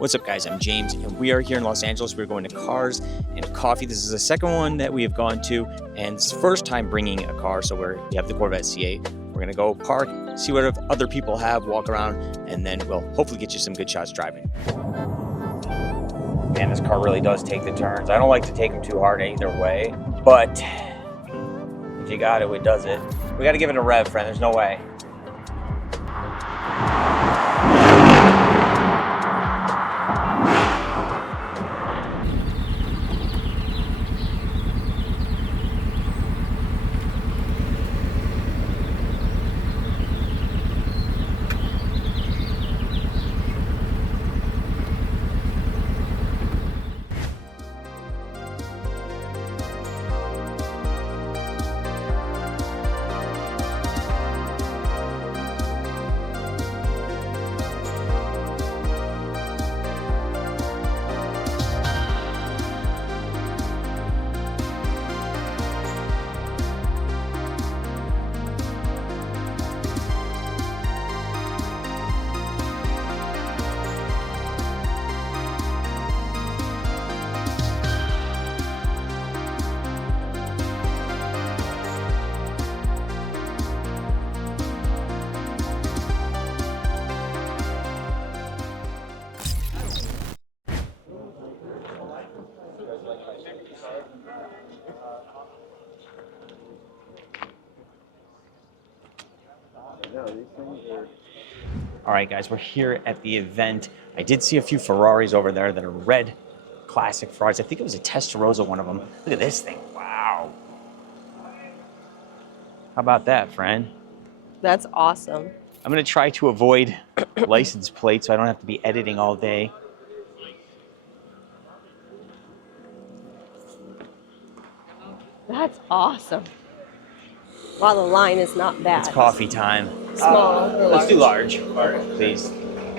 What's up, guys? I'm James, and we are here in Los Angeles. We're going to Cars and Coffee. This is the second one that we have gone to, and it's the first time bringing a car. So we have the Corvette C8. We're gonna go park, see what other people have, walk around, and then we'll hopefully get you some good shots driving. Man, this car really does take the turns. I don't like to take them too hard either way, but if you got it, it does it. We got to give it a rev, friend. There's no way. All right, guys, we're here at the event. I did see a few Ferraris over there that are red classic Ferraris. I think it was a Testarossa, one of them. Look at this thing. Wow. How about that, friend? That's awesome. I'm going to try to avoid license plates so I don't have to be editing all day. That's awesome. Wow, the line is not bad. It's coffee time. Small. Let's do large, please.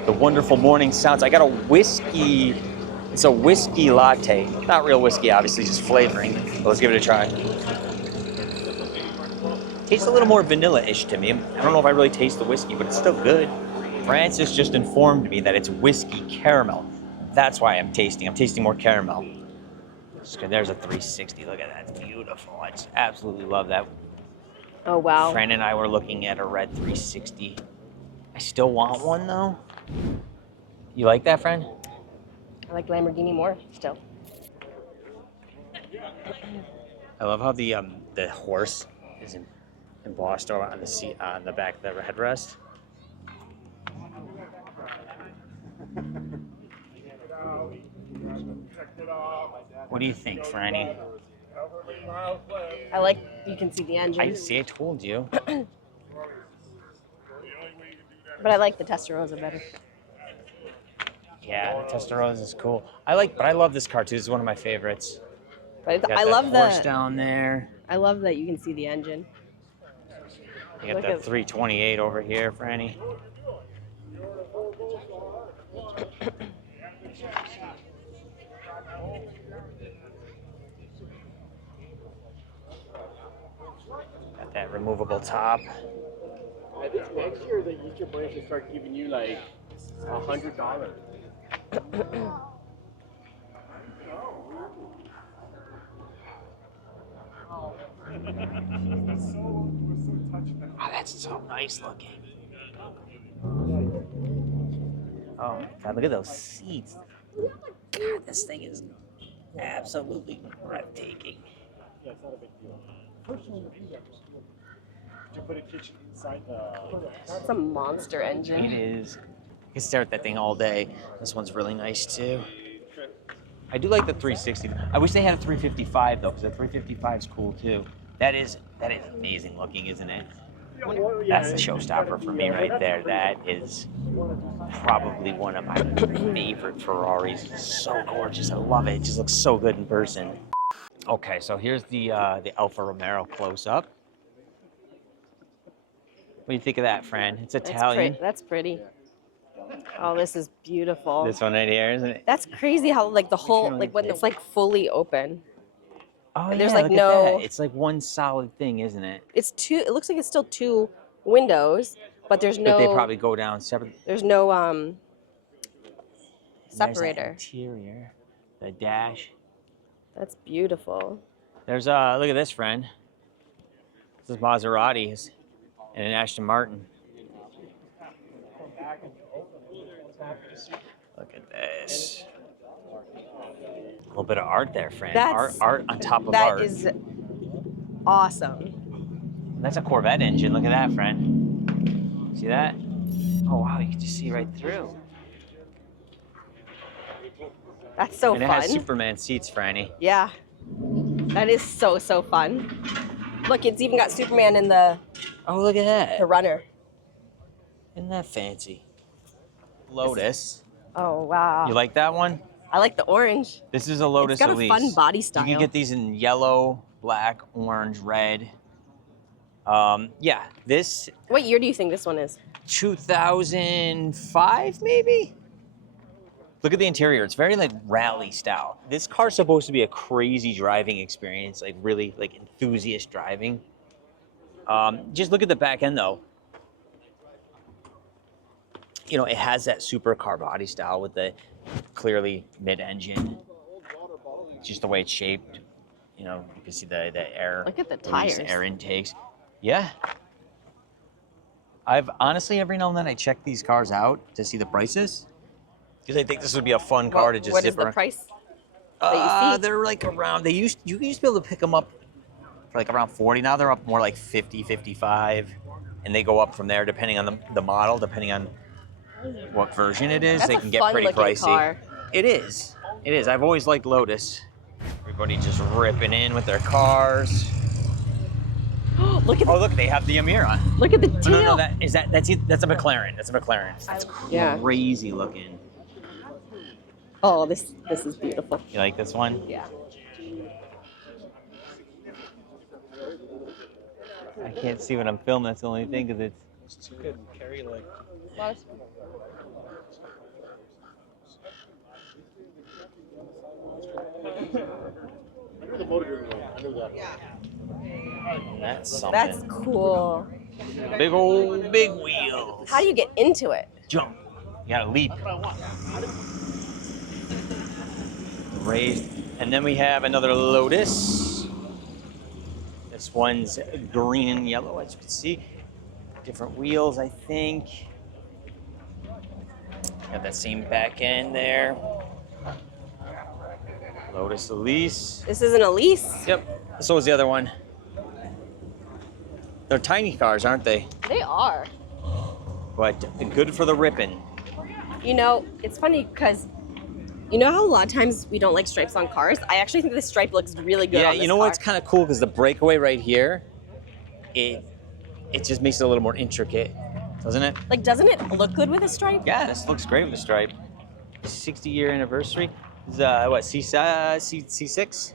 The wonderful morning sounds. I got a whiskey. It's a whiskey latte. Not real whiskey, obviously, just flavoring. But let's give it a try. Tastes a little more vanilla-ish to me. I don't know if I really taste the whiskey, but it's still good. Francis just informed me that it's whiskey caramel. That's why I'm tasting. I'm tasting more caramel. There's a 360. Look at that. It's beautiful. I just absolutely love that. Oh, wow. Fran and I were looking at a red 360. I still want one, though. You like that, Fran? I like Lamborghini more, still. I love how the horse is embossed on the seat, on the back of the headrest. What do you think, Franny? I like, you can see the engine. I see, I told you. But I like the Testarossa better. Yeah, the Testarossa is cool. But I love this car too. This is one of my favorites. But I love the horse down there. I love that you can see the engine. You got the 328 over here, Franny. Got that removable top. I think next year the YouTube brand should start giving you like $100. Oh, that's so nice looking. Oh my God, look at those seats. God, this thing is absolutely breathtaking. Yeah, it's not a big deal. Did you put a kitchen inside the... That's a monster engine. It is. I can stare at that thing all day. This one's really nice too. I do like the 360. I wish they had a 355 though, because the 355 is cool too. That is amazing looking, isn't it? That's the showstopper for me right there. That is probably one of my favorite Ferraris. It's so gorgeous. I love it. It just looks so good in person. Okay, so here's the Alfa Romeo close up. What do you think of that, Fran? It's Italian. That's pretty. Oh, this is beautiful. This one right here, isn't it? That's crazy how like the whole like when it's like fully open. Oh, there's yeah, like look at no. that. It's like one solid thing, isn't it? It's two. It looks like it's still two windows, but there's no. But they probably go down separate. There's no separator. There's that interior, the dash. That's beautiful. There's look at this, friend. This is Maseratis and an Aston Martin. Look at this. A little bit of art there, friend. Art on top of art. That is awesome. That's a Corvette engine. Look at that, friend. See that? Oh, wow, you can just see right through. That's so and fun. And it has Superman seats, Franny. Yeah. That is so fun. Look, it's even got Superman in the... Oh, look at that. The runner. Isn't that fancy? Lotus. Oh, wow. You like that one? I like the orange. This is a Lotus It's got Elise. a fun body style. You can get these in yellow, black, orange, red. Yeah, this... What year do you think this one is? 2005, maybe? Look at the interior. It's very like rally style. This car's supposed to be a crazy driving experience, like really like enthusiast driving. Just look at the back end though. You know, it has that supercar body style with the clearly mid-engine. Just the way it's shaped. You know, you can see the air. Look at the tires. Air intakes. Yeah. I've honestly, every now and then I check these cars out to see the prices. Because I think this would be a fun car to just what zip is the around. price that you see? They're like around, you used to be able to pick them up for like around 40. Now they're up more like 50, 55. And they go up from there depending on the model, depending on what version it is. That's they can get pretty pricey. Car. It is. It is. I've always liked Lotus. Everybody just ripping in with their cars. Look at look, they have the Amir on. Look at the tail. No, that's a McLaren. That's a McLaren. That's crazy looking. Oh, this is beautiful. You like this one? Yeah. I can't see when I'm filming. That's the only thing, because it's too good to carry like. That's something. That's cool. Big wheels. How do you get into it? Jump. You gotta leap. Raised. And then we have another Lotus. This one's green and yellow, as you can see. Different wheels, I think. Got that same back end there. Lotus Elise. This is an Elise? Yep. So is the other one. They're tiny cars, aren't they? They are. But good for the ripping. You know, it's funny because you know how a lot of times we don't like stripes on cars? I actually think this stripe looks really good on this you know car. what's kind of cool? Because the breakaway right here, it just makes it a little more intricate, doesn't it? Like, doesn't it look good with a stripe? Yeah, this looks great with a stripe. 60-year anniversary. This is, what, C6?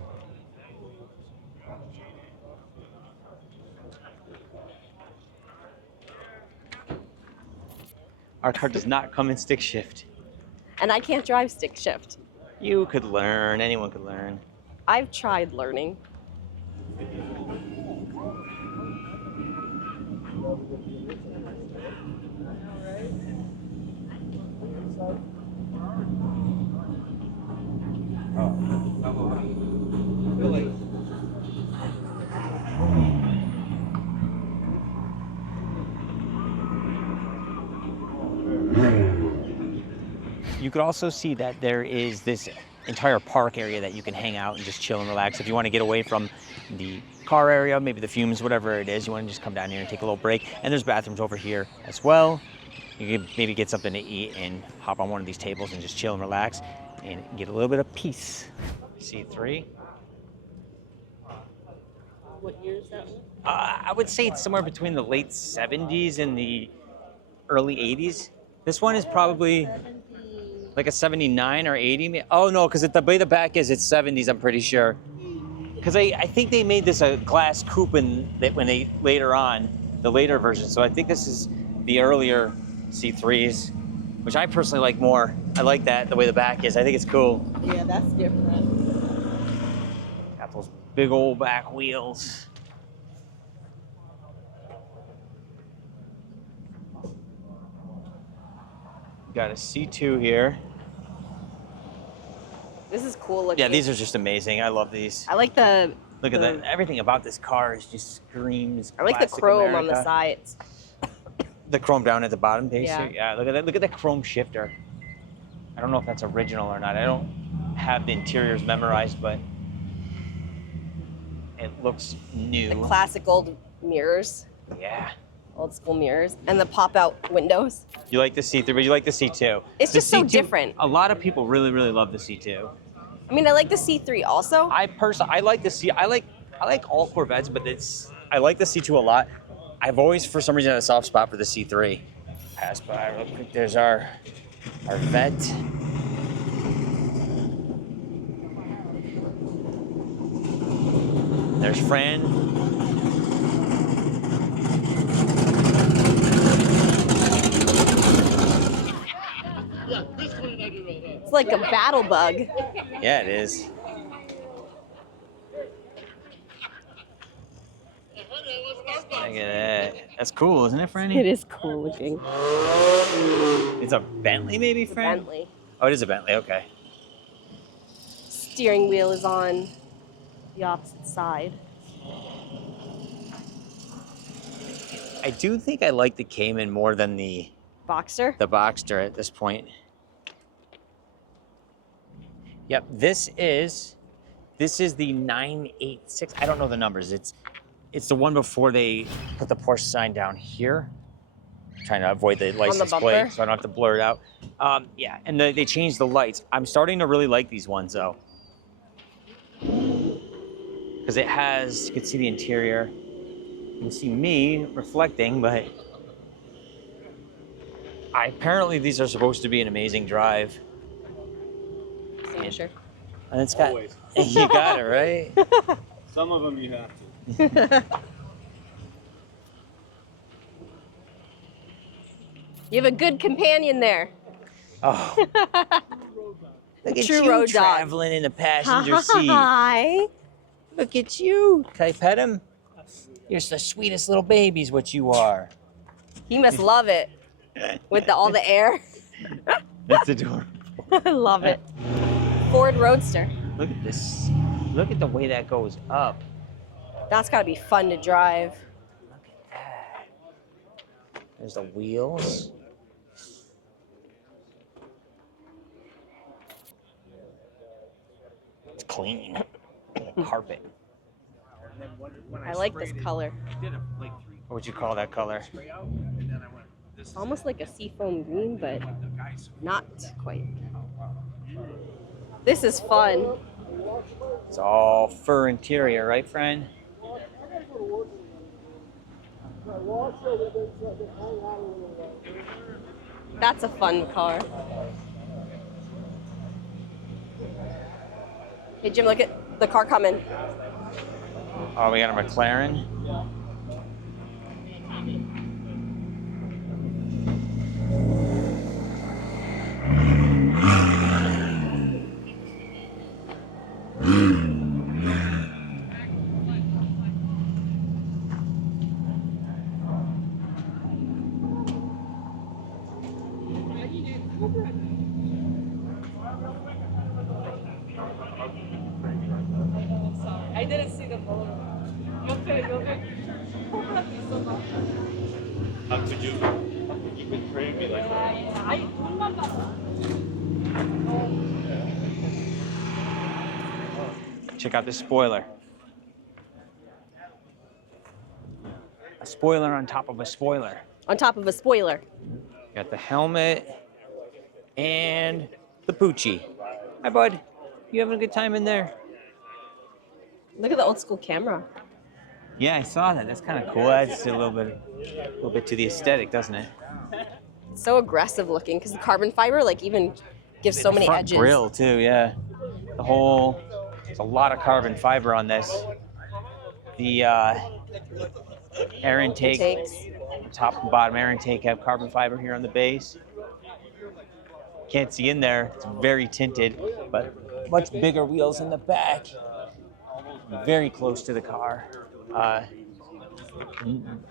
Our car does not come in stick shift. And I can't drive stick shift. You could learn. Anyone could learn. I've tried learning. You could also see that there is this entire park area that you can hang out and just chill and relax. If you want to get away from the car area, maybe the fumes, whatever it is, you want to just come down here and take a little break. And there's bathrooms over here as well. You could maybe get something to eat and hop on one of these tables and just chill and relax and get a little bit of peace. C3. What year is that one? I would say it's somewhere between the late 70s and the early 80s. This one is probably like a 79 or 80. Oh no, because the way the back is, it's 70s, I'm pretty sure. Because I think they made this a glass coupe when they later on, the later version. So I think this is the earlier C3s, which I personally like more. I like that, the way the back is. I think it's cool. Yeah, that's different. Got those big old back wheels. Got a C2 here. is cool looking. Yeah, these are just amazing. I love these. I like the. Look at that. Everything about this car is just screams. I like the classic chrome on the America. sides. The chrome down at the bottom piece. Yeah. Yeah. Look at that. Look at that chrome shifter. I don't know if that's original or not. I don't have the interiors memorized, but it looks new. The classic old mirrors, Yeah. old school mirrors, and the pop-out windows. You like the C3, but you like the C2. It's The just so C2 different. A lot of people really, really love the C2. I mean, I like the C3 also. I like the C. I like all Corvettes, but I like the C2 a lot. I've always, for some reason, had a soft spot for the C3. Pass by real quick. There's our vet. There's Fran. It's like a battle bug. Yeah, it is. Look at that. That's cool, isn't it, Franny? It is cool looking. It's a Bentley, maybe, It's a Fran? Bentley. Oh, it is a Bentley. Okay. Steering wheel is on the opposite side. I do think I like the Cayman more than the Boxster. Boxster at this point. Yep, this is the 986. I don't know the numbers. It's the one before they put the Porsche sign down here. I'm trying to avoid the license plate bumper? so I don't have to blur it out. Yeah, and they changed the lights. I'm starting to really like these ones though, because it has. You can see the interior. You can see me reflecting, but apparently these are supposed to be an amazing drive. Sure. And it's got, Always. you got it, right? Some of them you have to. You have a good companion there. Oh. Look at True you road dog. traveling in the passenger seat. Hi. Look at you. Can I pet him? You're the sweetest little baby's what you are. He must love it with all the air. That's adorable. I love it. Ford Roadster. Look at this. Look at the way that goes up. That's got to be fun to drive. Look at that. There's the wheels. It's clean. Carpet. I like this color. What would you call that color? Almost like a seafoam green, but not quite. This is fun. It's all fur interior, right, friend? That's a fun car. Hey, Jim, look at the car coming. Oh, we got a McLaren. I didn't see the photo. How could you betray me like that? Check out this spoiler. A spoiler on top of a spoiler. On top of a spoiler. Got the helmet and the Poochie. Hi, bud. You having a good time in there? Look at the old school camera. Yeah, I saw that. That's kind of cool. Adds a little bit to the aesthetic, doesn't it? It's so aggressive looking because the carbon fiber like even gives so The many front edges. grill too, yeah. There's a lot of carbon fiber on this. The air intake, Intakes. top and bottom air intake have carbon fiber here on the base. Can't see in there. It's very tinted, but much bigger wheels in the back. Very close to the car.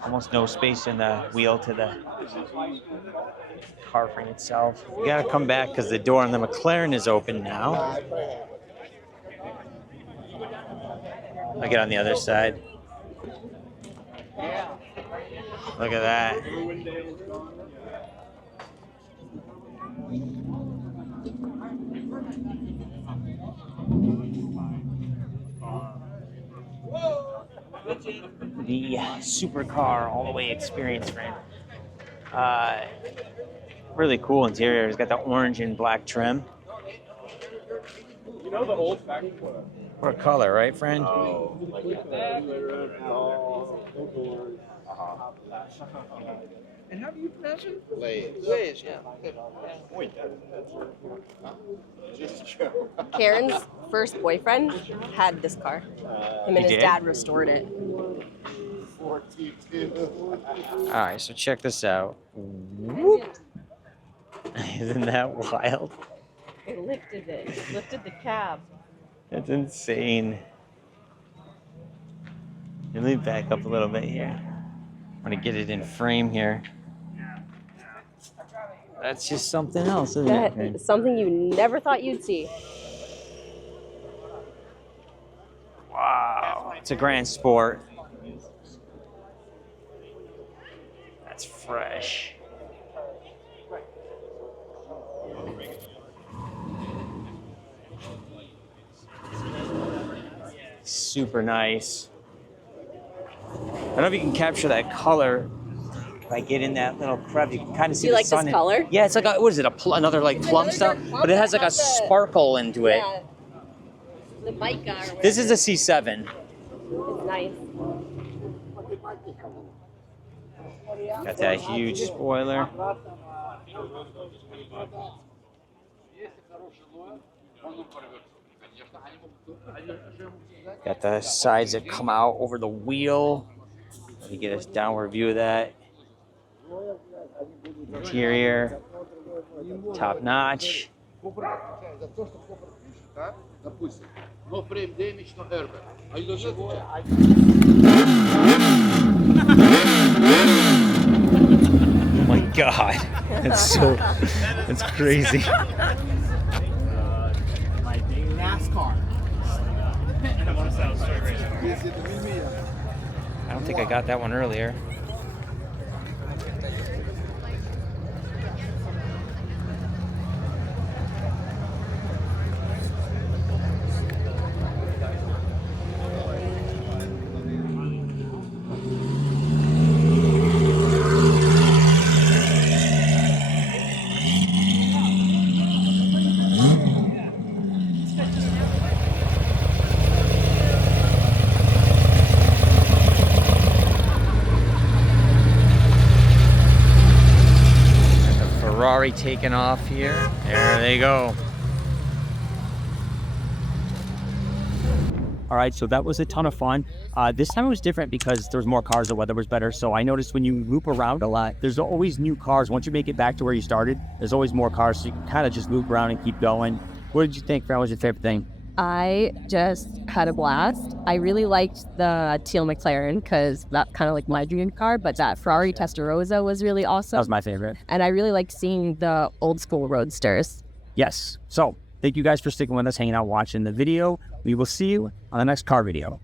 Almost no space in the wheel to the car frame itself. We gotta come back because the door on the McLaren is open now. I'll get on the other side. Look at that. The supercar all the way experience frame. Really cool interior. It's got the orange and black trim. You know the old factory. What color, right, friend? Oh, like that. And how do you pronounce it? Lays, yeah. Karen's first boyfriend had this car. Him and his did? dad restored it. All right, so check this out. Whoop. Isn't that wild? It lifted it. It lifted the cab. That's insane. Let me back up a little bit here. I'm gonna get it in frame here. That's just something else, isn't That it? is something you never thought you'd see. Wow, it's a Grand Sport. That's fresh. Super nice. I don't know if you can capture that color. If I get in that little crevice, you can kind of see Do you the like sun. this color? Yeah, it's like what is it? Another like plum stuff, but it has like a sparkle into it. Yeah. The mica or whatever. This is a C7. It's nice. Got that huge spoiler. Got the sides that come out over the wheel. Let me get a downward view of that. Interior, top notch. Oh my God, that's crazy. NASCAR. I don't think I got that one earlier. Ferrari taking off here. There they go. All right, so that was a ton of fun. This time it was different because there was more cars, the weather was better. So I noticed when you loop around a lot, there's always new cars. Once you make it back to where you started, there's always more cars. So you can kind of just loop around and keep going. What did you think, Fran? What was your favorite thing? I just had a blast. I really liked the teal McLaren because that's kind of like my dream car, but that Ferrari Testarossa was really awesome. That was my favorite. And I really liked seeing the old school roadsters. Yes. So thank you guys for sticking with us, hanging out, watching the video. We will see you on the next car video.